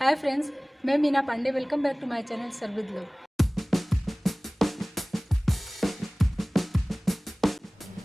हाय friends, मैं Meena Pandey. Welcome back to my channel serve with love.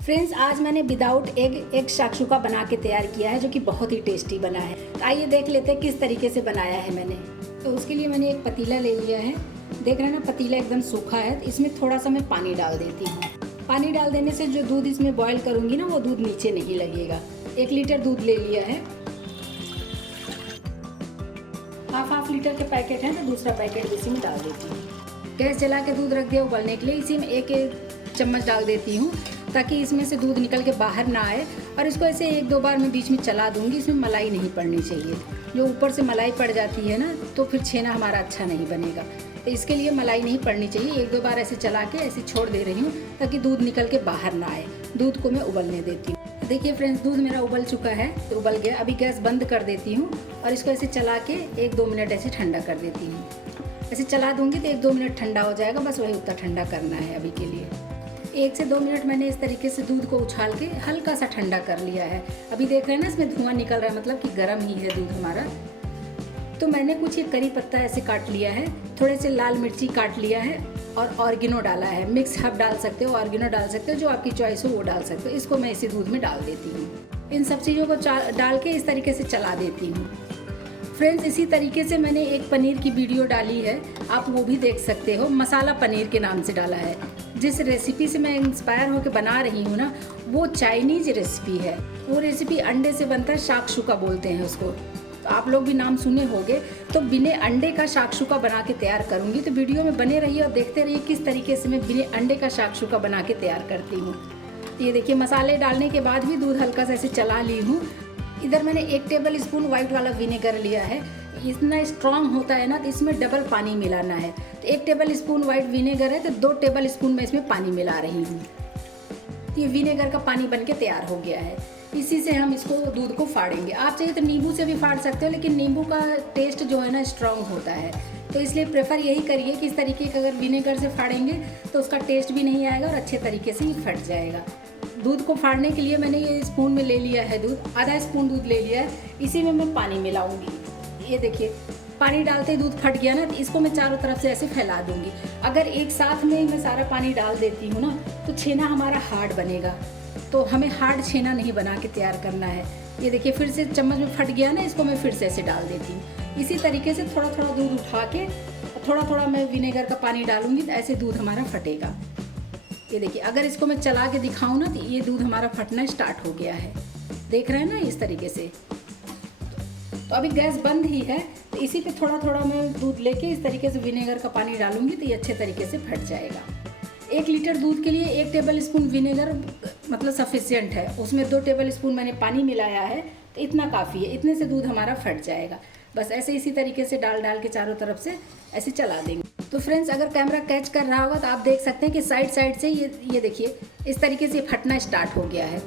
Friends, आज मैंने without egg शाक्षुका बना के तैयार किया है, जो कि बहुत ही टेस्टी बना है। तो आइए देख लेते हैं किस तरीके से बनाया है मैंने। तो उसके लिए मैंने एक पतीला ले लिया है। देख रहे हैं ना, पतीला एकदम सूखा है। तो इसमें थोड़ा सा मैं पानी डाल देती हूँ। पानी डाल देने से जो दूध इसमें बॉयल करूँगी ना, वो दूध नीचे नहीं लगेगा। 1 लीटर दूध ले लिया है। हाफ लीटर के पैकेट है, तो दूसरा पैकेट इसी में डाल देती हूँ। गैस जला के दूध रख दिया उबलने के लिए। इसी में 1 चम्मच डाल देती हूँ, ताकि इसमें से दूध निकल के बाहर ना आए। और इसको ऐसे 1-2 बार मैं बीच में चला दूंगी। इसमें मलाई नहीं पड़नी चाहिए। जो ऊपर से मलाई पड़ जाती है ना, तो फिर छेना हमारा अच्छा नहीं बनेगा। तो इसके लिए मलाई नहीं पड़नी चाहिए। 1-2 बार ऐसे चला के ऐसे छोड़ दे रही हूँ, ताकि दूध निकल के बाहर ना आए। दूध को मैं उबलने देती हूँ। देखिए फ्रेंड्स, दूध मेरा उबल चुका है, तो उबल गया। अभी गैस बंद कर देती हूँ और इसको ऐसे चला के 1-2 मिनट ऐसे ठंडा कर देती हूँ। ऐसे चला दूंगी तो 1-2 मिनट ठंडा हो जाएगा। बस वही उतना ठंडा करना है अभी के लिए। 1 से 2 मिनट मैंने इस तरीके से दूध को उछाल के हल्का सा ठंडा कर लिया है। अभी देख रहे हैं ना, इसमें धुआं निकल रहा है, मतलब कि गर्म ही है दूध हमारा। तो मैंने कुछ ये करी पत्ता ऐसे काट लिया है, थोड़े से लाल मिर्ची काट लिया है और ऑर्गेनो डाला है। मिक्स हर्ब डाल सकते हो, ऑर्गेनो डाल सकते हो, जो आपकी चॉइस हो वो डाल सकते हो। इसको मैं इसी दूध में डाल देती हूँ। इन सब चीज़ों को डाल के इस तरीके से चला देती हूँ। फ्रेंड्स, इसी तरीके से मैंने एक पनीर की वीडियो डाली है, आप वो भी देख सकते हो। मसाला पनीर के नाम से डाला है। जिस रेसिपी से मैं इंस्पायर होकर बना रही हूँ ना, वो चाइनीज रेसिपी है। वो रेसिपी अंडे से बनता है, शाक्षुका बोलते हैं उसको। तो आप लोग भी नाम सुने होंगे। तो बिना अंडे का शाक्षुका बना के तैयार करूँगी। तो वीडियो में बने रहिए और देखते रहिए किस तरीके से मैं बिना अंडे का शाक्षुका बना के तैयार करती हूँ। ये देखिए, मसाले डालने के बाद भी दूध हल्का सा ऐसे चला ली हूँ। इधर मैंने 1 टेबल स्पून व्हाइट वाला विनेगर लिया है। इतना स्ट्रांग होता है ना, तो इसमें डबल पानी मिलाना है। तो 1 टेबल स्पून व्हाइट विनेगर है, तो 2 टेबल स्पून मैं इसमें पानी मिला रही हूँ। ये विनेगर का पानी बन के तैयार हो गया है। इसी से हम इसको दूध को फाड़ेंगे। आप चाहिए तो नींबू से भी फाड़ सकते हो, लेकिन नींबू का टेस्ट जो है ना, स्ट्रांग होता है। तो इसलिए प्रेफर यही करिए कि इस तरीके का अगर विनेगर से फाड़ेंगे तो उसका टेस्ट भी नहीं आएगा और अच्छे तरीके से ही फट जाएगा। दूध को फाड़ने के लिए मैंने ये स्पून में ले लिया है दूध, आधा स्पून दूध ले लिया है। इसी में मैं पानी मिलाऊंगी। ये देखिए, पानी डालते ही दूध फट गया ना, तो इसको मैं चारों तरफ से ऐसे फैला दूंगी। अगर एक साथ में मैं सारा पानी डाल देती हूँ ना, तो छेना हमारा हार्ड बनेगा। तो हमें हार्ड छेना नहीं बना के तैयार करना है। ये देखिए, फिर से चम्मच में फट गया ना, इसको मैं फिर से ऐसे डाल देती हूँ। इसी तरीके से थोड़ा थोड़ा दूध उठा के थोड़ा थोड़ा मैं विनेगर का पानी डालूंगी, तो ऐसे दूध हमारा फटेगा। ये देखिए, अगर इसको मैं चला के दिखाऊँ ना, तो ये दूध हमारा फटना स्टार्ट हो गया है। देख रहे हैं ना, इस तरीके से। तो अभी गैस बंद ही है, तो इसी पे थोड़ा थोड़ा मैं दूध लेके इस तरीके से विनेगर का पानी डालूंगी, तो ये अच्छे तरीके से फट जाएगा। 1 लीटर दूध के लिए 1 टेबल स्पून विनेगर मतलब सफिशिएंट है। उसमें 2 टेबल स्पून मैंने पानी मिलाया है, तो इतना काफ़ी है। इतने से दूध हमारा फट जाएगा। बस ऐसे इसी तरीके से डाल के चारों तरफ से ऐसे चला देंगे। तो फ्रेंड्स, अगर कैमरा कैच कर रहा होगा तो आप देख सकते हैं कि साइड से ये देखिए, इस तरीके से फटना स्टार्ट हो गया है।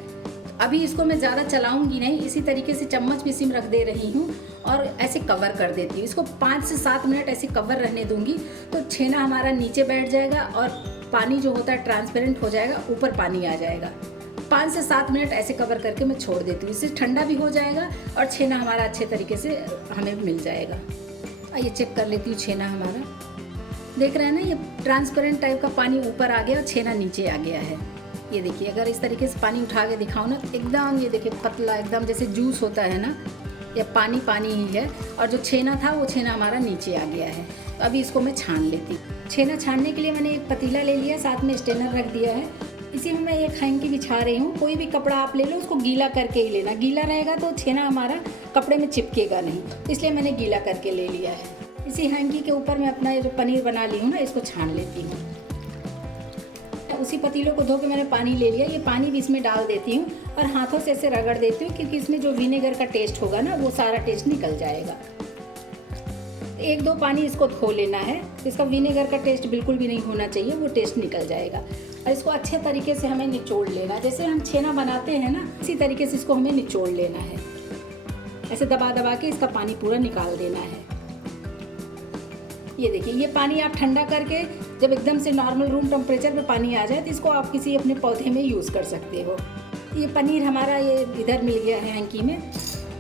अभी इसको मैं ज़्यादा चलाऊंगी नहीं, इसी तरीके से चम्मच भी सिम रख दे रही हूँ और ऐसे कवर कर देती हूँ। इसको 5 से 7 मिनट ऐसे कवर रहने दूंगी, तो छेना हमारा नीचे बैठ जाएगा और पानी जो होता है ट्रांसपेरेंट हो जाएगा, ऊपर पानी आ जाएगा। 5 से 7 मिनट ऐसे कवर करके मैं छोड़ देती हूँ। इससे ठंडा भी हो जाएगा और छेना हमारा अच्छे तरीके से हमें मिल जाएगा। आइए चेक कर लेती हूँ छेना हमारा। देख रहे हैं ना, ये ट्रांसपेरेंट टाइप का पानी ऊपर आ गया और छेना नीचे आ गया है। ये देखिए, अगर इस तरीके से पानी उठा के दिखाओ ना, तो एकदम ये देखिए पतला, एकदम जैसे जूस होता है ना, या पानी पानी ही है। और जो छेना था वो छेना हमारा नीचे आ गया है। तो अभी इसको मैं छान लेती हूँ। छेना छानने के लिए मैंने एक पतीला ले लिया, साथ में स्ट्रेनर रख दिया है। इसी में मैं एक हैंकी बिछा रही हूँ। कोई भी कपड़ा आप ले लो, उसको गीला करके ही लेना। गीला रहेगा तो छेना हमारा कपड़े में चिपकेगा नहीं, इसलिए मैंने गीला करके ले लिया है। इसी हैंकी के ऊपर मैं अपना ये जो पनीर बना ली हूँ ना, इसको छान लेती हूँ। उसी पतीलों को धो के मैंने पानी ले लिया। ये पानी भी इसमें डाल देती हूँ और हाथों से ऐसे रगड़ देती हूँ, क्योंकि इसमें जो विनेगर का टेस्ट होगा ना, वो सारा टेस्ट निकल जाएगा। 1-2 पानी इसको धो लेना है। इसका विनेगर का टेस्ट बिल्कुल भी नहीं होना चाहिए, वो टेस्ट निकल जाएगा। और इसको अच्छे तरीके से हमें निचोड़ लेना। जैसे हम छेना बनाते हैं ना, इसी तरीके से इसको हमें निचोड़ लेना है। ऐसे दबा दबा के इसका पानी पूरा निकाल देना है। ये देखिए, ये पानी आप ठंडा करके जब एकदम से नॉर्मल रूम टेम्परेचर पे पानी आ जाए, तो इसको आप किसी अपने पौधे में यूज़ कर सकते हो। ये पनीर हमारा ये इधर मिल गया है हैंकी में।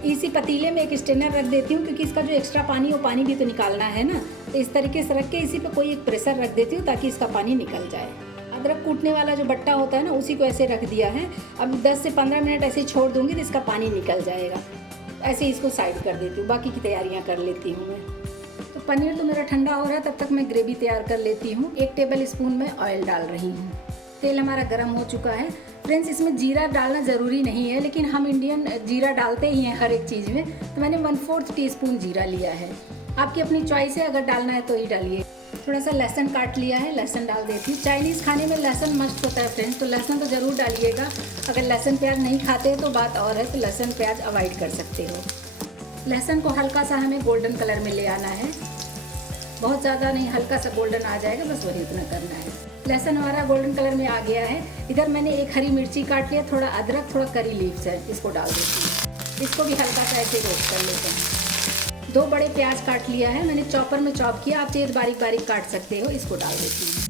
इसी पतीले में एक स्ट्रेनर रख देती हूँ, क्योंकि इसका जो एक्स्ट्रा पानी, वो पानी भी तो निकालना है ना। तो इस तरीके से रख के इसी पे कोई एक प्रेशर रख देती हूँ ताकि इसका पानी निकल जाए। अदरक कूटने वाला जो बट्टा होता है ना, उसी को ऐसे रख दिया है। अब 10 से 15 मिनट ऐसे छोड़ दूँगी तो इसका पानी निकल जाएगा। ऐसे इसको साइड कर देती हूँ, बाकी की तैयारियाँ कर लेती हूँ मैं। तो पनीर तो मेरा ठंडा हो रहा है, तब तक मैं ग्रेवी तैयार कर लेती हूँ। 1 टेबल स्पून में ऑयल डाल रही हूँ। तेल हमारा गर्म हो चुका है। फ्रेंड्स, इसमें जीरा डालना ज़रूरी नहीं है, लेकिन हम इंडियन जीरा डालते ही हैं हर एक चीज़ में। तो मैंने 1/4 टीस्पून जीरा लिया है। आपकी अपनी चॉइस है, अगर डालना है तो ही डालिए। थोड़ा सा लहसुन काट लिया है, लहसुन डाल देती हूँ। चाइनीज़ खाने में लहसुन मस्त होता है फ्रेंड्स, तो लहसुन तो ज़रूर डालिएगा। अगर लहसुन प्याज नहीं खाते तो बात और है, तो लहसुन प्याज अवॉइड कर सकते हो। लहसुन को हल्का सा हमें गोल्डन कलर में ले आना है, बहुत ज़्यादा नहीं, हल्का सा गोल्डन आ जाएगा, बस वही इतना करना है। लहसुन हमारा गोल्डन कलर में आ गया है। इधर मैंने 1 हरी मिर्ची काट लिया, थोड़ा अदरक, थोड़ा करी लीव्स है, इसको डाल देती हूँ। इसको भी हल्का सा ऐसे रोस्ट कर लेते हैं। 2 बड़े प्याज काट लिया है मैंने, चॉपर में चॉप किया, आप चाहिए तो बारीक बारीक काट सकते हो। इसको डाल देती हूँ।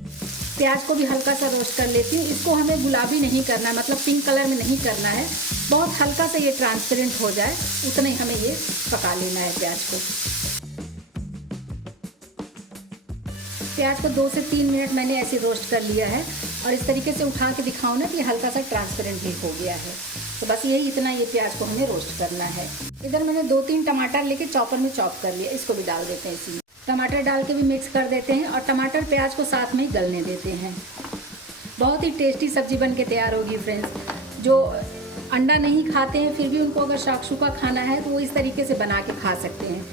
प्याज को भी हल्का सा रोस्ट कर लेती हूँ। इसको हमें गुलाबी नहीं करना है, मतलब पिंक कलर में नहीं करना है, बहुत हल्का सा ये ट्रांसपेरेंट हो जाए उतना ही हमें ये पका लेना है प्याज को। प्याज को 2 से 3 मिनट मैंने ऐसे रोस्ट कर लिया है, और इस तरीके से उठा के दिखाऊँ ना कि हल्का सा ट्रांसपेरेंट भी हो गया है। तो बस यही इतना ये प्याज को हमें रोस्ट करना है। इधर मैंने 2-3 टमाटर लेके चॉपर में चॉप कर लिया, इसको भी डाल देते हैं इसी में। टमाटर डाल के भी मिक्स कर देते हैं, और टमाटर प्याज को साथ में ही गलने देते हैं। बहुत ही टेस्टी सब्जी बन के तैयार होगी फ्रेंड्स। जो अंडा नहीं खाते हैं, फिर भी उनको अगर शाकशुका खाना है तो वो इस तरीके से बना के खा सकते हैं,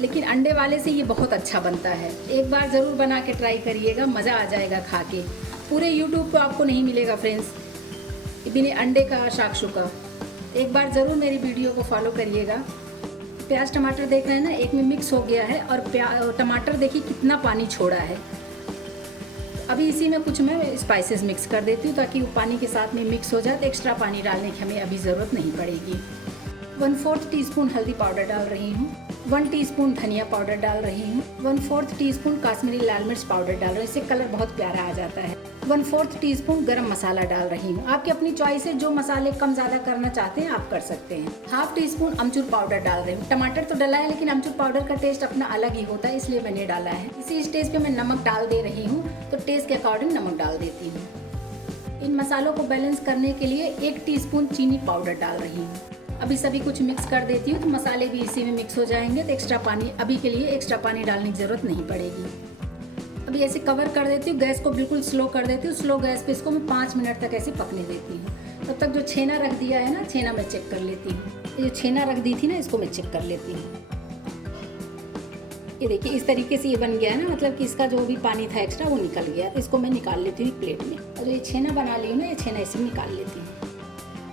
लेकिन अंडे वाले से ये बहुत अच्छा बनता है। एक बार ज़रूर बना के ट्राई करिएगा, मज़ा आ जाएगा खा के। पूरे यूट्यूब पे आपको नहीं मिलेगा फ्रेंड्स बिना अंडे का शाकशुका। एक बार ज़रूर मेरी वीडियो को फॉलो करिएगा। प्याज टमाटर देख रहे हैं ना, एक में मिक्स हो गया है, और टमाटर देखिए कितना पानी छोड़ा है। अभी इसी में कुछ मैं स्पाइसेस मिक्स कर देती हूँ, ताकि वो पानी के साथ में मिक्स हो जाए, तो एक्स्ट्रा पानी डालने की हमें अभी ज़रूरत नहीं पड़ेगी। 1/4 टीस्पून हल्दी पाउडर डाल रही हूँ, 1 टीस्पून धनिया पाउडर डाल रही हूँ, 1/4 टीस्पून काश्मीरी लाल मिर्च पाउडर डाल रही हूँ, इससे कलर बहुत प्यारा आ जाता है। 1/4 टीस्पून गरम मसाला डाल रही हूँ। आपकी अपनी चॉइस है, जो मसाले कम ज़्यादा करना चाहते हैं आप कर सकते हैं। 1/2 टीस्पून अमचूर पाउडर डाल रही हूँ। टमाटर तो डला है, लेकिन अमचूर पाउडर का टेस्ट अपना अलग ही होता है, इसलिए मैंने डाला है। इसी स्टेज पे मैं नमक डाल दे रही हूँ, तो टेस्ट के अकॉर्डिंग नमक डाल देती हूँ। इन मसालों को बैलेंस करने के लिए 1 टीस्पून चीनी पाउडर डाल रही हूँ। अभी सभी कुछ मिक्स कर देती हूँ, तो मसाले भी इसी में मिक्स हो जाएंगे, तो एक्स्ट्रा पानी अभी के लिए एक्स्ट्रा पानी डालने की ज़रूरत नहीं पड़ेगी। अभी ऐसे कवर कर देती हूँ, गैस को बिल्कुल स्लो कर देती हूँ। स्लो गैस पे इसको मैं 5 मिनट तक ऐसे पकने देती हूँ। तब तक जो छेना रख दिया है ना, छेना मैं चेक कर लेती हूँ। ये छेना रख दी थी ना, इसको मैं चेक कर लेती हूँ। ये देखिए इस तरीके से ये बन गया है ना, मतलब कि इसका जो भी पानी था एक्स्ट्रा वो निकल गया। तो इसको मैं निकाल लेती हूँ प्लेट में, और ये छेना बना ली हूँ ना, ये छेना इसे निकाल लेती हूँ।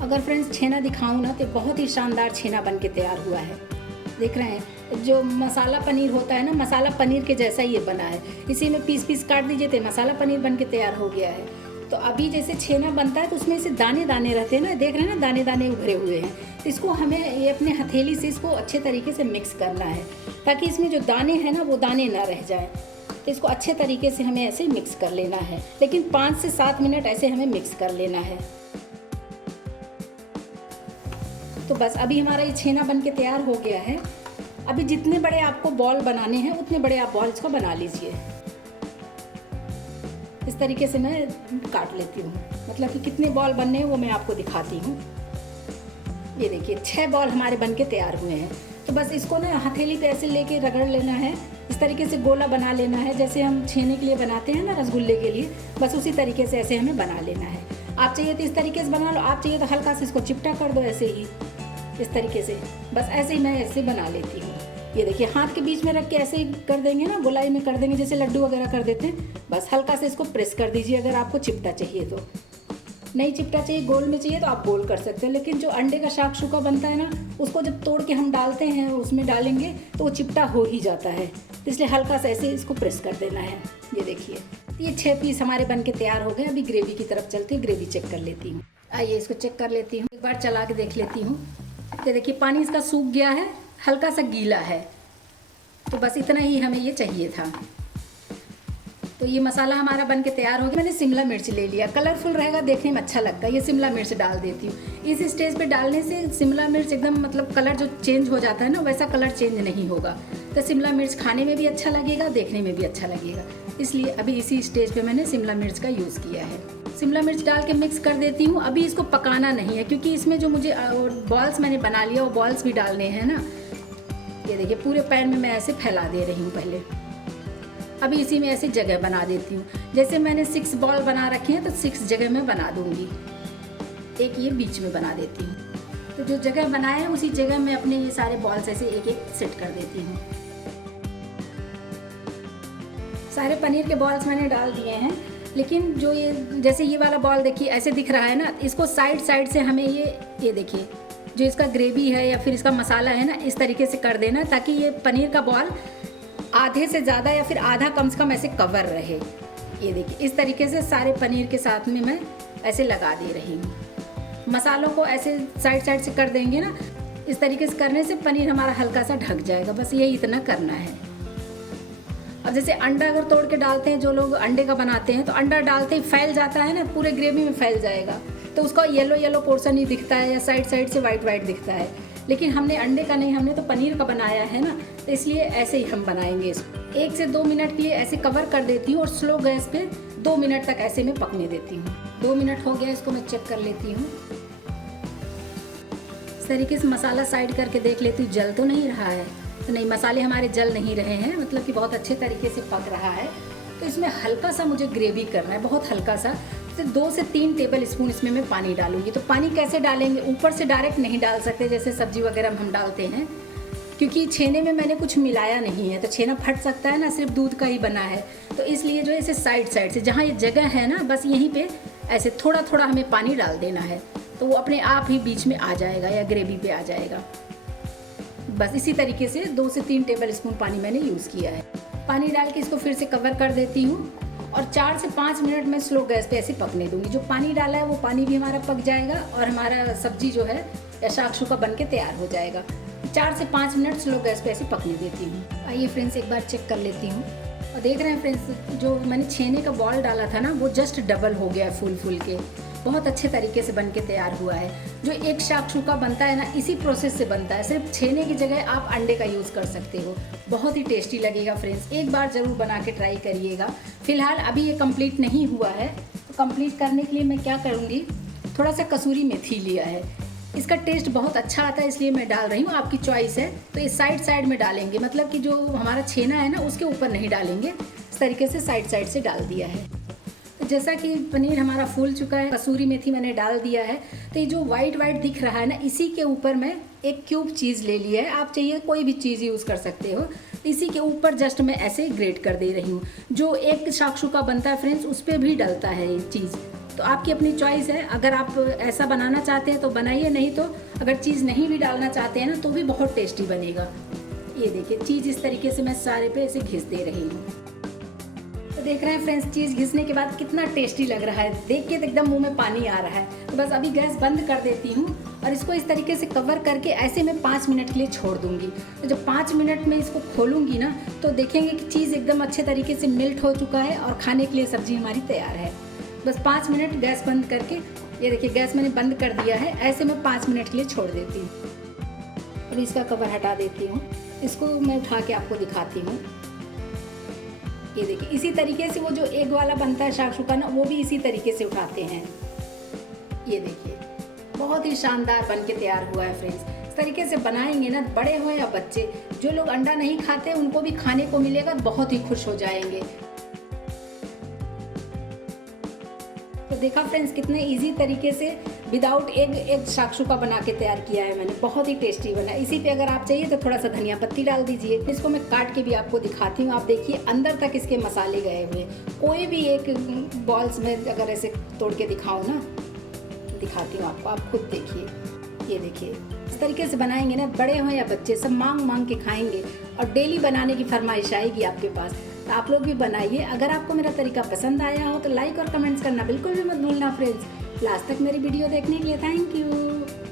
अगर फ्रेंड्स छेना दिखाऊँ ना, तो बहुत ही शानदार छेना बन के तैयार हुआ है। देख रहे हैं, जो मसाला पनीर होता है ना, मसाला पनीर के जैसा ही ये बना है। इसी में पीस काट दीजिए तो मसाला पनीर बन के तैयार हो गया है। तो अभी जैसे छेना बनता है तो उसमें से दाने दाने रहते हैं ना, देख रहे हैं ना, दाने दाने उभरे हुए हैं। तो इसको हमें ये अपने हथेली से इसको अच्छे तरीके से मिक्स करना है, ताकि इसमें जो दाने हैं ना, वो दाने ना रह जाए। तो इसको अच्छे तरीके से हमें ऐसे मिक्स कर लेना है, लेकिन 5 से 7 मिनट ऐसे हमें मिक्स कर लेना है। तो बस अभी हमारा ये छेना बन के तैयार हो गया है। अभी जितने बड़े आपको बॉल बनाने हैं, उतने बड़े आप बॉल्स को बना लीजिए। इस तरीके से मैं काट लेती हूँ, मतलब कि कितने बॉल बनने हैं वो मैं आपको दिखाती हूँ। ये देखिए 6 बॉल हमारे बन के तैयार हुए हैं। तो बस इसको ना हथेली पे ऐसे लेके रगड़ लेना है, इस तरीके से गोला बना लेना है, जैसे हम छेने के लिए बनाते हैं ना, रसगुल्ले के लिए, बस उसी तरीके से ऐसे हमें बना लेना है। आप चाहिए तो इस तरीके से बना लो, आप चाहिए तो हल्का से इसको चिपटा कर दो ऐसे ही, इस तरीके से। बस ऐसे ही मैं ऐसे बना लेती हूँ। ये देखिए हाथ के बीच में रख के ऐसे ही कर देंगे ना, गोलाई में कर देंगे, जैसे लड्डू वगैरह कर देते हैं। बस हल्का से इसको प्रेस कर दीजिए। अगर आपको चिपटा चाहिए तो, नहीं चिपटा चाहिए, गोल में चाहिए तो आप गोल कर सकते हो। लेकिन जो अंडे का शाकशुका बनता है ना, उसको जब तोड़ के हम डालते हैं, उसमें डालेंगे तो वो चिपटा हो ही जाता है, तो इसलिए हल्का सा ऐसे इसको प्रेस कर देना है। ये देखिए ये 6 पीस हमारे बन के तैयार हो गए। अभी ग्रेवी की तरफ चलती हूँ, ग्रेवी चेक कर लेती हूँ। आइए इसको चेक कर लेती हूँ, एक बार चला के देख लेती हूँ। तो देखिए पानी इसका सूख गया है, हल्का सा गीला है, तो बस इतना ही हमें ये चाहिए था। तो ये मसाला हमारा बन के तैयार हो गया। मैंने शिमला मिर्च ले लिया, कलरफुल रहेगा, देखने में अच्छा लगता है। ये शिमला मिर्च डाल देती हूँ। इस स्टेज पे डालने से शिमला मिर्च एकदम मतलब कलर जो चेंज हो जाता है ना, वैसा कलर चेंज नहीं होगा। तो शिमला मिर्च खाने में भी अच्छा लगेगा, देखने में भी अच्छा लगेगा, इसलिए अभी इसी स्टेज पे मैंने शिमला मिर्च का यूज़ किया है। शिमला मिर्च डाल के मिक्स कर देती हूँ। अभी इसको पकाना नहीं है, क्योंकि इसमें जो मुझे बॉल्स मैंने बना लिया वो बॉल्स भी डालने हैं ना। ये देखिए पूरे पैन में मैं ऐसे फैला दे रही हूँ पहले। अभी इसी में ऐसे जगह बना देती हूँ। जैसे मैंने 6 बॉल बना रखे हैं तो 6 जगह में बना दूँगी। एक ये बीच में बना देती हूँ। तो जो जगह बनाए हैं उसी जगह में अपने ये सारे बॉल्स ऐसे एक एक सेट कर देती हूँ। सारे पनीर के बॉल्स मैंने डाल दिए हैं, लेकिन जो ये जैसे ये वाला बॉल देखिए ऐसे दिख रहा है ना, इसको साइड साइड से हमें ये देखिए जो इसका ग्रेवी है या फिर इसका मसाला है ना, इस तरीके से कर देना, ताकि ये पनीर का बॉल आधे से ज़्यादा या फिर आधा कम से कम ऐसे कवर रहे। ये देखिए इस तरीके से सारे पनीर के साथ में मैं ऐसे लगा दे रही हूँ। मसालों को ऐसे साइड साइड से कर देंगे ना, इस तरीके से करने से पनीर हमारा हल्का सा ढक जाएगा। बस यही इतना करना है। अब जैसे अंडा अगर तोड़ के डालते हैं, जो लोग अंडे का बनाते हैं, तो अंडा डालते ही फैल जाता है ना, पूरे ग्रेवी में फैल जाएगा, तो उसका येलो येलो पोर्शन ही दिखता है या साइड साइड से वाइट वाइट दिखता है। लेकिन हमने अंडे का नहीं, हमने तो पनीर का बनाया है ना, तो इसलिए ऐसे ही हम बनाएंगे इसको। 1 से 2 मिनट के लिए ऐसे कवर कर देती हूँ और स्लो गैस पे 2 मिनट तक ऐसे में पकने देती हूँ। 2 मिनट हो गया, इसको मैं चेक कर लेती हूँ। इस तरीके से मसाला साइड करके देख लेती हूँ, जल तो नहीं रहा है। तो नहीं, मसाले हमारे जल नहीं रहे हैं, मतलब कि बहुत अच्छे तरीके से पक रहा है। तो इसमें हल्का सा मुझे ग्रेवी करना है, बहुत हल्का सा। तो 2 से 3 टेबल स्पून इसमें मैं पानी डालूंगी। तो पानी कैसे डालेंगे, ऊपर से डायरेक्ट नहीं डाल सकते जैसे सब्जी वगैरह में हम डालते हैं, क्योंकि छेने में मैंने कुछ मिलाया नहीं है, तो छेना फट सकता है ना, सिर्फ दूध का ही बना है। तो इसलिए जो है इसे साइड साइड से, जहाँ ये जगह है ना, बस यहीं पे ऐसे थोड़ा थोड़ा हमें पानी डाल देना है, तो वो अपने आप ही बीच में आ जाएगा या ग्रेवी पे आ जाएगा। बस इसी तरीके से 2 से 3 टेबल स्पून पानी मैंने यूज़ किया है। पानी डाल के इसको फिर से कवर कर देती हूँ और 4 से 5 मिनट में स्लो गैस पे ऐसे पकने दूंगी। जो पानी डाला है वो पानी भी हमारा पक जाएगा और हमारा सब्जी जो है या शाकशुका बन के तैयार हो जाएगा। 4 से 5 मिनट स्लो गैस पे ऐसे पकने देती हूँ। आइए फ्रेंड्स, एक बार चेक कर लेती हूँ और देख रहे हैं फ्रेंड्स, जो मैंने छेने का बॉल डाला था ना, वो जस्ट डबल हो गया है, फूल के बहुत अच्छे तरीके से बन के तैयार हुआ है। जो एक शाकशुका बनता है ना, इसी प्रोसेस से बनता है। सिर्फ छेने की जगह आप अंडे का यूज़ कर सकते हो, बहुत ही टेस्टी लगेगा फ्रेंड्स। एक बार ज़रूर बना के ट्राई करिएगा। फिलहाल अभी ये कंप्लीट नहीं हुआ है, तो कंप्लीट करने के लिए मैं क्या करूँगी, थोड़ा सा कसूरी मेथी लिया है। इसका टेस्ट बहुत अच्छा आता है, इसलिए मैं डाल रही हूँ, आपकी चॉइस है। तो ये साइड साइड में डालेंगे, मतलब कि जो हमारा छेना है ना, उसके ऊपर नहीं डालेंगे, इस तरीके से साइड साइड से डाल दिया है। जैसा कि पनीर हमारा फूल चुका है, कसूरी मेथी मैंने डाल दिया है, तो ये जो वाइट वाइट दिख रहा है ना, इसी के ऊपर मैं 1 क्यूब चीज़ ले लिया है। आप चाहिए कोई भी चीज़ यूज़ कर सकते हो। इसी के ऊपर जस्ट मैं ऐसे ग्रेट कर दे रही हूँ। जो एक शाकशुका बनता है फ्रेंड्स, उस पर भी डलता है ये चीज़, तो आपकी अपनी चॉइस है। अगर आप ऐसा बनाना चाहते हैं तो बनाइए, नहीं तो अगर चीज़ नहीं भी डालना चाहते हैं ना, तो भी बहुत टेस्टी बनेगा। ये देखिए चीज़ इस तरीके से मैं सारे पे ऐसे घिस दे रही हूँ। तो देख रहे हैं फ्रेंड्स, चीज़ घिसने के बाद कितना टेस्टी लग रहा है, देख के तो एकदम मुंह में पानी आ रहा है। तो बस अभी गैस बंद कर देती हूँ और इसको इस तरीके से कवर करके ऐसे मैं 5 मिनट के लिए छोड़ दूँगी। तो जब 5 मिनट में इसको खोलूँगी ना, तो देखेंगे कि चीज़ एकदम अच्छे तरीके से मेल्ट हो चुका है और खाने के लिए सब्ज़ी हमारी तैयार है। बस 5 मिनट गैस बंद करके, ये देखिए गैस मैंने बंद कर दिया है, ऐसे मैं 5 मिनट के लिए छोड़ देती हूँ। और इसका कवर हटा देती हूँ, इसको मैं उठा के आपको दिखाती हूँ। ये देखिए इसी तरीके से वो जो एग वाला बनता है शाकशुका ना, वो भी इसी तरीके से उठाते हैं। ये देखिए बहुत ही शानदार बन के तैयार हुआ है फ्रेंड्स। इस तरीके से बनाएंगे ना, बड़े हो या बच्चे, जो लोग अंडा नहीं खाते उनको भी खाने को मिलेगा, बहुत ही खुश हो जाएंगे। तो देखा फ्रेंड्स, कितने इजी तरीके से विदाउट एग शाकशुका बना के तैयार किया है मैंने, बहुत ही टेस्टी बना। इसी पे अगर आप चाहिए तो थोड़ा सा धनिया पत्ती डाल दीजिए। इसको मैं काट के भी आपको दिखाती हूँ। आप देखिए अंदर तक इसके मसाले गए हुए। कोई भी एक बॉल्स में अगर ऐसे तोड़ के दिखाऊँ ना, दिखाती हूँ आपको, आप खुद देखिए। ये देखिए इस तरीके से बनाएंगे ना, बड़े हों या बच्चे, सब मांग मांग के खाएंगे और डेली बनाने की फरमाइश आएगी आपके पास। तो आप लोग भी बनाइए। अगर आपको मेरा तरीका पसंद आया हो तो लाइक और कमेंट्स करना बिल्कुल भी मत भूलना फ्रेंड्स। लास्ट तक मेरी वीडियो देखने के लिए थैंक यू।